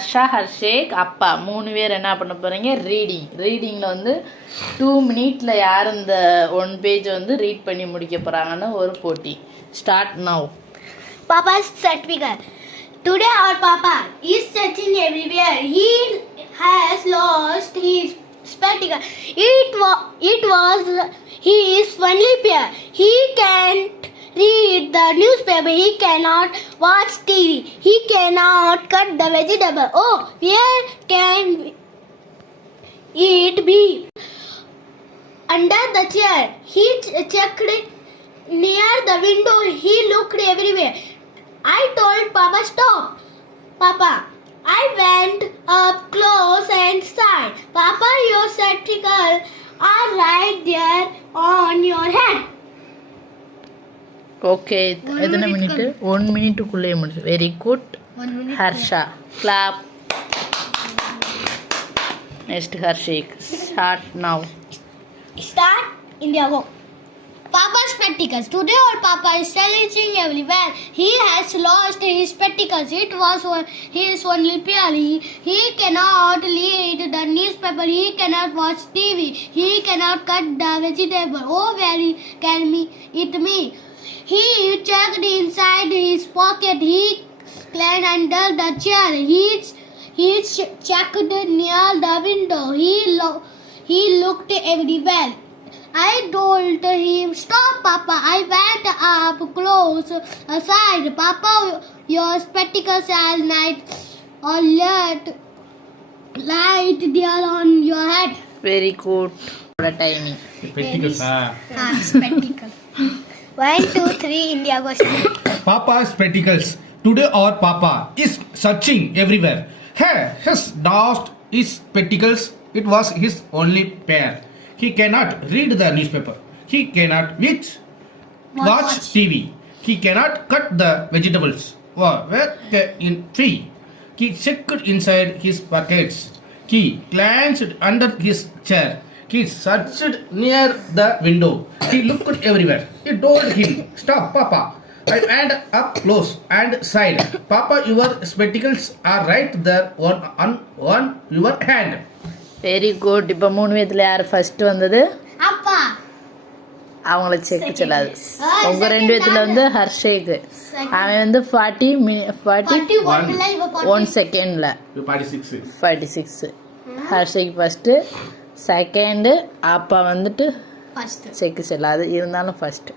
ஹர்ஷா, ஹர்ஷேக், அப்பா 3 பேர் என்ன பண்ண போகிறீங்க? ரீடிங்கில் வந்து 2 மினிட்ல யார் இந்த 1 பேஜ் வந்து ரீட் பண்ணி முடிக்க போகிறாங்கன்னு ஒரு போட்டி. Start now. Papa's certificate. Today our Papa is searching everywhere. He has lost his spectacle. It was his only pair. He can't read the newspaper. He cannot watch TV. He cannot cut the vegetable. Oh, where can it be? Under the chair. He checked near the window. He looked everywhere. I told Papa, stop. Papa, I went up close and said, Papa, your spectacles are right there on your head. Okay, எத்தனை minute? 1 மினிட்டுக்குள்ளே முடிச்சு. Very good Harsha. Clap. Next Harshek. Start now. Start India go. Papa's spectacles. Today our Papa is searching everywhere. He has lost his spectacles. It was his only pair. He cannot read the newspaper. He cannot watch TV. He cannot cut the vegetable. Oh, where can it be? He checked inside his pocket. He climbed under the chair. He checked near the window. He looked everywhere. I told him, stop, Papa. I went up close aside. Papa, your spectacles are right there on your head. Very good. Timing. Spectacles. Spectacles. 1, 2, 3, India goes. Papa's spectacles. Today our Papa is searching everywhere. He has lost his spectacles. It was his only pair. He cannot read the newspaper. He cannot watch TV. He cannot cut the vegetables. Where in tree? He checked inside his pockets. He glanced under his chair. He searched near the window. He looked everywhere. He told him, stop, Papa. I went up close and said, Papa, your spectacles are right there on your hand. Very good. இப்போ 3 பேத்துல யார் first வந்தது? அப்பா. அவங்கள check செல்லாது. உங்க 2 பேத்துல வந்து ஹர்ஷேக். அவன் வந்து 41 செகண்ட்ல 46. ஹர்ஷேக் ஃபர்ஸ்ட். செகண்ட் அப்பா வந்துட்டு ஃபர்ஸ்ட். செக் செல்லாது இருந்தாலும் ஃபர்ஸ்ட்.